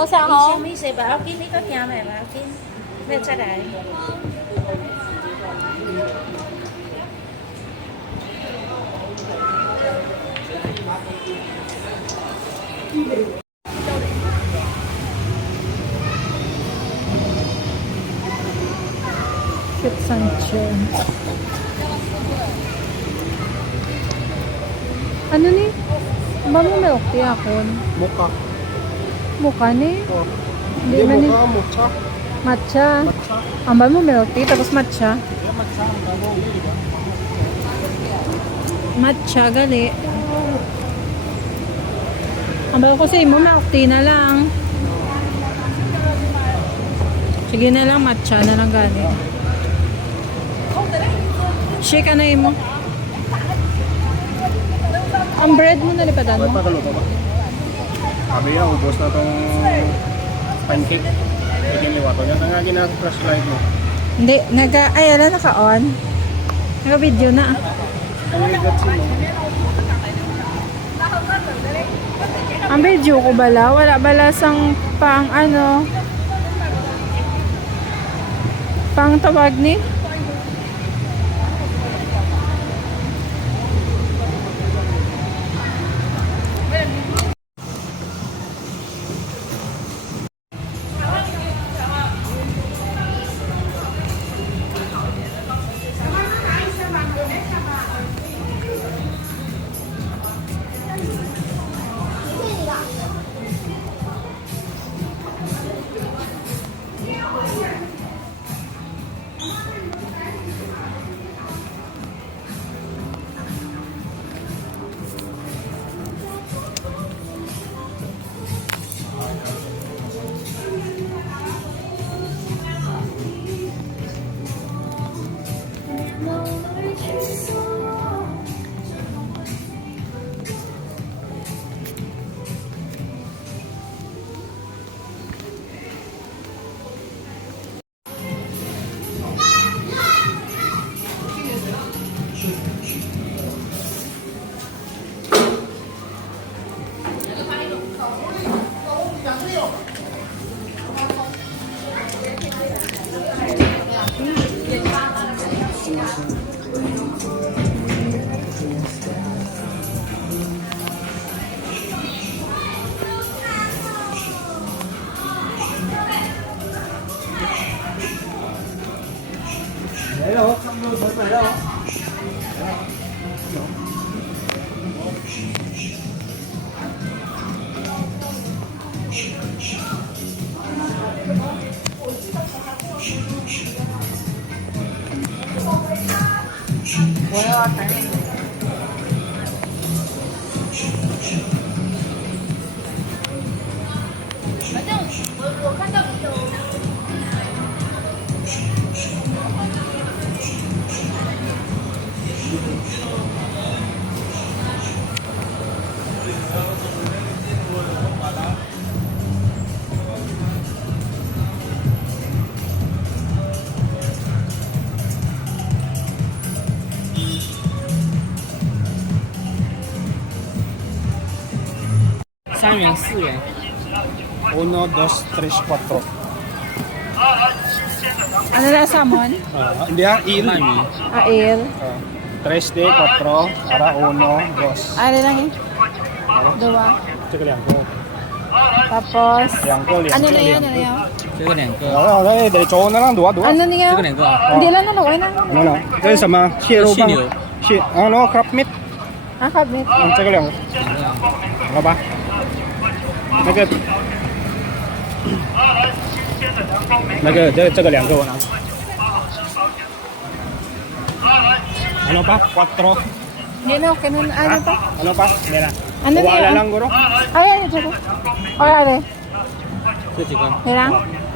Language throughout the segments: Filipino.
到啥吼？咪食不要緊，你個聽咪不要緊，你出來。Cute Sanchon. Ano ni? Ba mo milk tea akon? Mocha. Mukha ni? Oh. Hindi Hindi man ni. mocha, mocha. Matcha. Matcha. Ang ba mo milk tea tapos matcha? Yeah, matcha. Ang tamo, di ba? Matcha gali. Ang ba ko sa imo milk tea na lang. Sige na lang, matcha na lang gali. Shake ano imo? Ang bread mo nalipadan May mo? pakaluto ba? Sabi niya, ubos na tong pancake. Hindi liwato niya. Nga gina-flashlight mo. Hindi, ay ala naka-on. Naka-video na. Ay, gatsi mo. Ang video ko bala, wala bala sang pang ano, pang tawag ni? Hello, kamlo sa tayo. $3、4。 1, 2, 3, 4. Ano na salmon? Hindi ah, il. Ail. 3 de 4, para 1, 2. Ano lang eh? Dua. Tsaka liang ko. Tapos, Liang ko, liang ano ko, na yan? liang Ano ko. yan? 这个2个， Okay, diretso na lang, dua. Ano niya? 这个2个啊， Hindi lang na okay na. Ano? Ito yung sama, shiro bang? 犀牛， Ano, crab meat. Ah, cabinet. Tsaka liang ko. Ano ba?这个2个我拿。Ano pa? 4. Hindi na okay na. Ano pa? Ano pa? Hindi na. Ano na Wala yan? lang guro. Ay, ano ito? Okay, ano? 这几个， Hindi lang?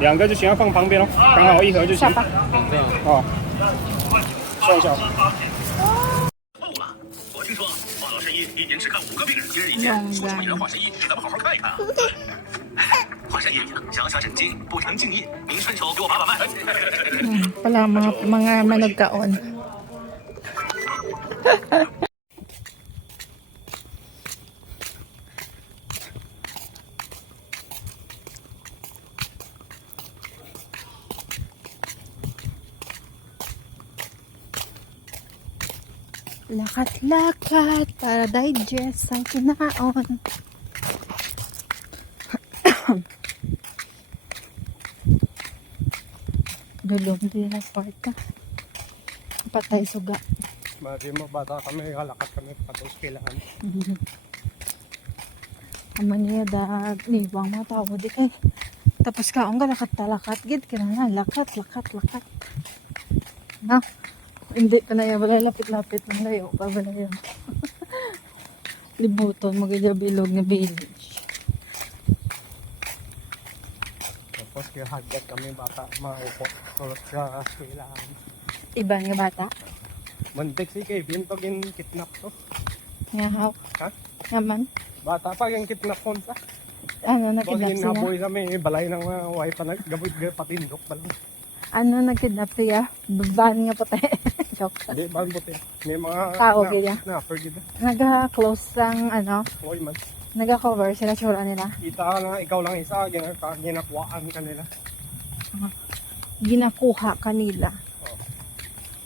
2个就行，放旁边哦，刚好1盒就行 Isa。pa. 2个。哦，算一下。我听说华老神医一年只看5个病人，今日一见，说什么也让华神医给咱们好好看一看。华神医，想想神经，不成敬意，明顺手给我把脉。 Pala mga managkaon. Lakat-lakat para digest ang kinaon. Dulong din na kwarta. Patay suga. Mari mo, bata kami, halakat kami, patos kailangan. Aman niya dag, niwang mga tao di kay. Tapos kaong ka lakat-lakat, gid kinala, lakat. Na, hindi pa na yan, wala lapit-lapit ng layo, pa wala yan. Libuton, magjabilog na village. Tapos hagyat kami, bata, maupo, tulot sa kailangan. Iban nga bata? Mantik si Kevin pag yung kidnap to. Ngahaw? Ha? Naman? Bata pa yung kidnap ko sa. Ano, Pag nagkidnap yung siya? naboy kami, balay ng wife pa naggaboy patindok pa lang. Ano, nagkidnap siya? Baban nga patay. Joke. Hindi, bahan puti. May mga Tao, ganyan. na-forget. Nag-close ang, ano, Hoy man. nag-cover sila tsura nila. Kita ka na, ikaw lang isa, ginakuhaan ka nila. Ginakuha kanila.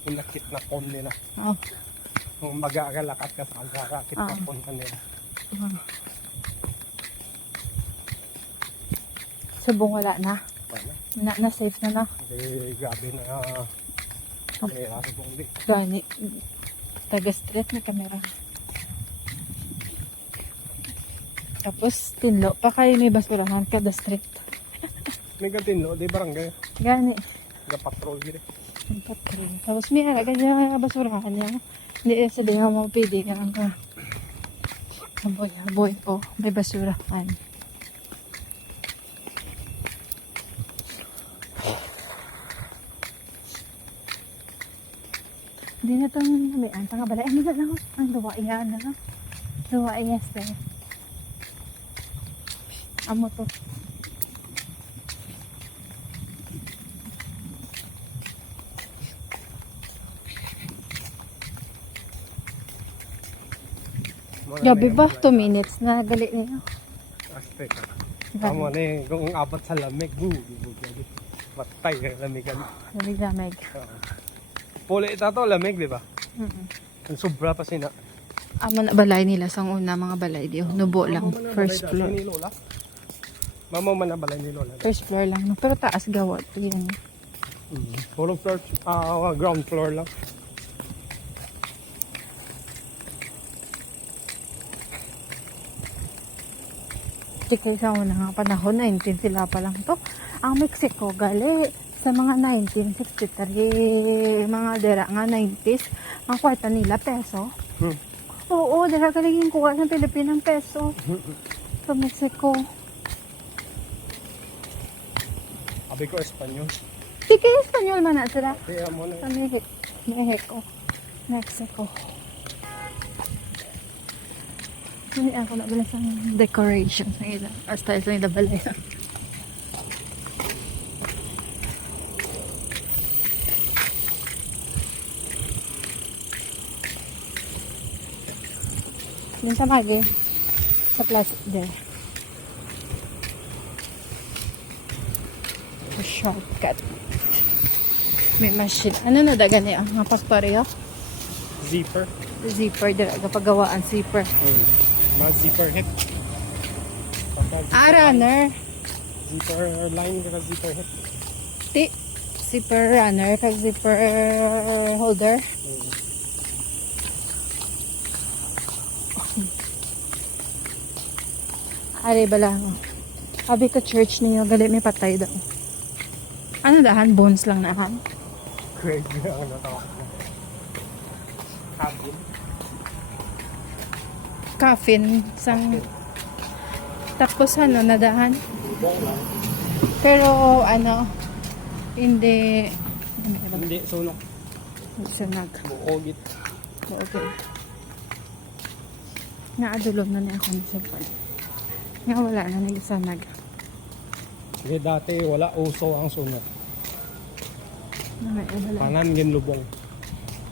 Yung nakitnapon nila. Oh. Kung mag-aagalakat ka sa kagara, kitnapon ka nila. Subong wala na. Paano? Na-safe na na. Hindi, grabe na kamera sa bongli. Gani. Taga-street na kamera. Tapos, tinlo pa kayo may basurahan kada street. May gatinlo, di barangay. Gani. Gapatrol gini. Ang patrol. Tapos may araga niya basurahan niya. Hindi sabihin mo pwede ka lang ka. Aboy. Oh, may basurahan. Hindi na itong may antang nga balay. Ano na lang? Ang luwa iya na lang. Luwa iya sa. Amo to. Gabi ba? 2 minutes na gali niyo. Aste ka. Tama na eh, kung apat sa lamig, matay ka lamigan. Lamig. Puli ito to, lamig, di ba? Ang sobra pa sina. Amo na balay nila sang una mga balay di nubo lang first floor. Mama man na balay ni Lola. First floor lang no. Pero taas gawat yun. Puro floor, ground floor lang. Di kay sa una nga panahon 19 sila pa lang to. Ang Mexico gali sa mga 1963 mga dera nga 90s ang kwarta nila peso. Oo, dera galing kuha ng Pilipinang peso. Sa Mexico. Sabi ko Espanyol. Di kay Espanyol man na sila. Kaya mo na. Sa Mexico. Mexico. Hindi ako nabala sa decoration sa ila. Style sa ila balay. Din sa magi. Sa plastic there. A shortcut. May machine. Ano na daga niya? Mga pastoreo? Zipper. Zipper. Dira kapagawaan zipper. Mga zipper hip. Runner. Zipper line, kaya zipper hip. Di. Zipper runner. Kag zipper holder. Ari bala mo. Abi ka church niyo. Gali may patay daw. Ano dahan? Bones lang nahan. Craig, ang natawag na. Cabin. Coffin. Sang... Tapos ano, nadahan. Pero ano, hindi... Hindi, sunog. Sunag. Buogit. Okay. Naadulog na niya ako ng cellphone. Nga wala na nilisanag. Kasi dati wala uso ang sunog. Wala. Pangan gin lubong.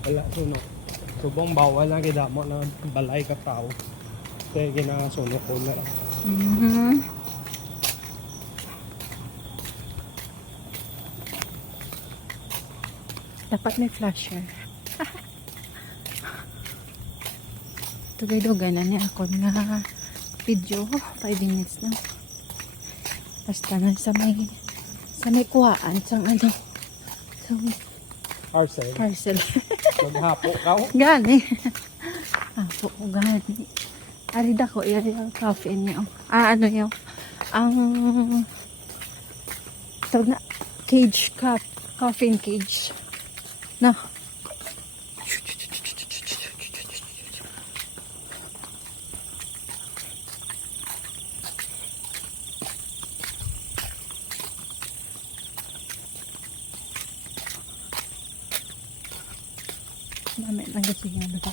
Wala sunog. Lubong bawal na gidamo na balay ka tao. Kaya ginasunog ko na lang. Dapat may flasher. Tugay-dugay na niya ako nga video. 5 minutes na. Basta na sa may kuhaan. Sa ano. Sa Parcel. parcel. Maghapo ka. Gani. Apo ko gani. Arida ko. Yari ang coffee niya. Ano yun. Ang tawag na cage cup. Coffee cage. Na. Mamay nagasiyan na ba?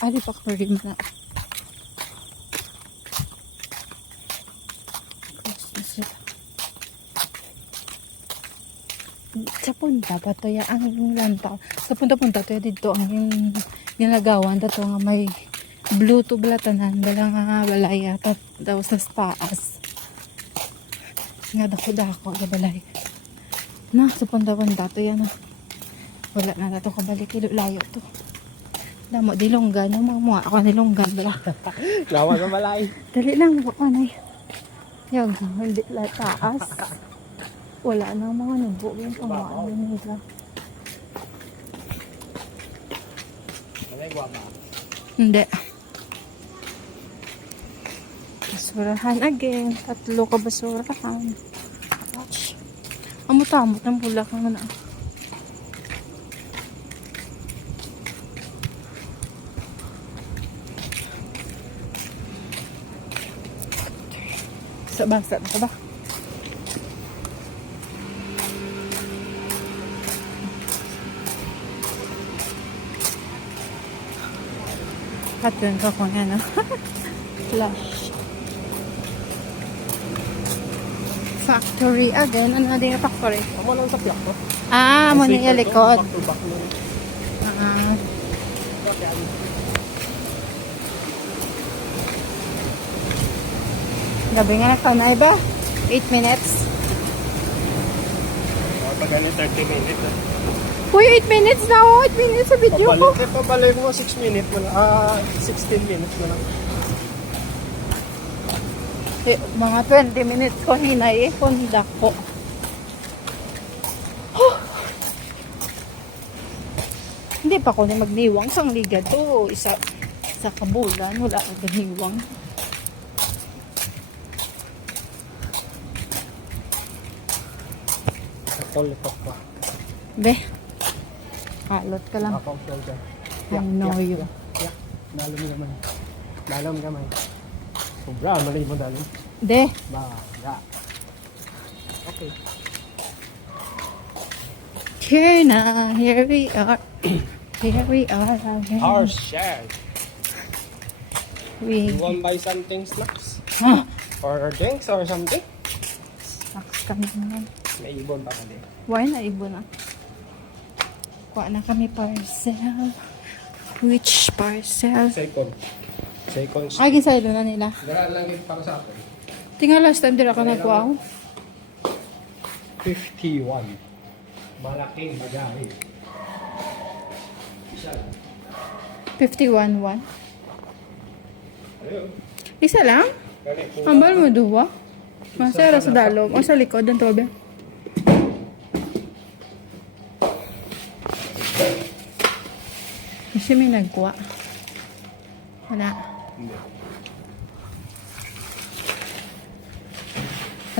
Ali pa ko rin na. Sa punta pa to ya ang lantaw. Sa punta-punta to ya dito ang ginagawan dato nga may bluetooth balatanan bala nga balaya daw sa taas. Nga dako ga balay. Na, sa punta-punta to yan. Wala na dato kabalik. Layo to. Damo, dilonggan. Mga ako nilonggan. Lawa na malay. Dali lang. Ano yung hindi taas. Wala na mga nubo. Yung pamaan nila. Hindi. Basurahan again. 3 ka basurahan. Watch. Amot-amot ng bulak naman na. Sa basa na ka ba? Katun ka kung yan, flash. Factory again. Ano na din yung factory? Amo lang sa plak to. Mo na yung likod. Back to back na. Gabi nga na ba? 8 minutes. Pag ganun 30 minutes. Uy, 8 minutes na. 8 minutes sa video ko. Pabalik mo 6 minutes mo na. 16 minutes mo na. Mga 20 minutes ko hinay kung dako. Hindi pa ko na magniwang sang liga to. Isa kabulan. Wala akong magniwang. Tolitok pa. Be. Kalot ka lang. Akong shoulder. I know you. Yak. Dalam naman. Dalam naman. Sobra. Malay mo dalam. De. Baga. Okay. Here na. Here we are. Here we are again. Our share. We You want buy something snacks? ah, Or drinks or something? snacks kami naman. May ibon pa ka din. Why na ibo na? Kuha na kami parcel. Which parcel? Second. Second. Ay, gisaylo na nila. Gara lang yung para sa akin. Tinga last time dira ka nagkuha. 51. Malaking bagay. Isa lang. 51-1. Ano? Isa lang? Ganit. Ambal mo duwa? Masaya sa dalom. O sa likod ng tobe. Kasi may nagkuha. Wala. Hindi.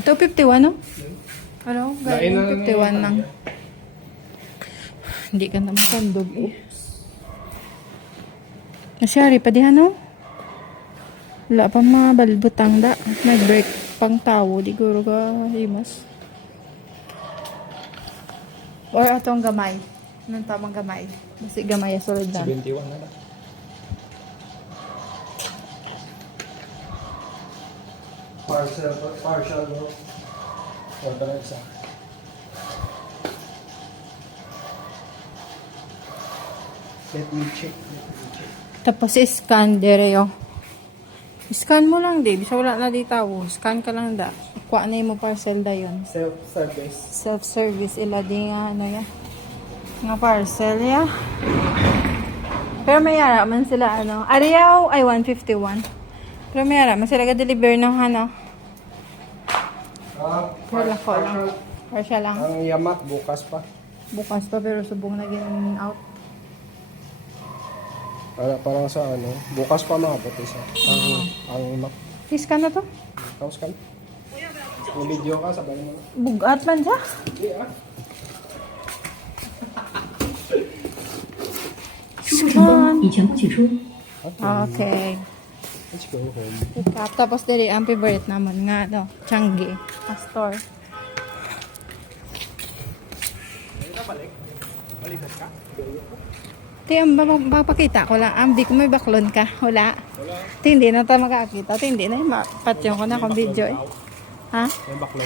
Ato 51 no? Ano? Lain na Galing lang 51 lang. Hindi ka na makandog eh. Nasyari pa dihan no? Wala pa mga balbutang da. Nag-break pang tawo. Di guro ka himas. Or atong gamay. Anong tamang gamay? Basi gamay sa sulod na. 71 na ba? Partial bro. Order na isa. Let me check. Tapos scan dire yo. Scan mo lang di. Bisa wala na di tawo. Scan ka lang da. Kuha na mo parcel da yon. Self-service. Self-service ila di nga ano ya. Nga parcel, yeah. Pero may ara man sila, ano. Ariyaw ay 151. Pero may ara man sila ga-deliver ng ano. Pero lako lang. Or siya lang. Ang yamat, bukas pa. Bukas pa pero subong na gin out. Parang sa ano, bukas pa makapot isa. Ang yamat. Kiss ka na to? Tapos ka na. May video ka, sabay mo na. Bugat man siya. Hindi ah. 输成功已全部取出。 Okay. Let's go home. Pick up. Tapos dili ang favorite naman nga, no? Changi. Pastor. Ti, ang papakita ko lang. Di ko may baklon ka. Wala. Ti, hindi na tayo makakita. Ti, hindi na. Patyon ko na akong video eh. Ha? May bakla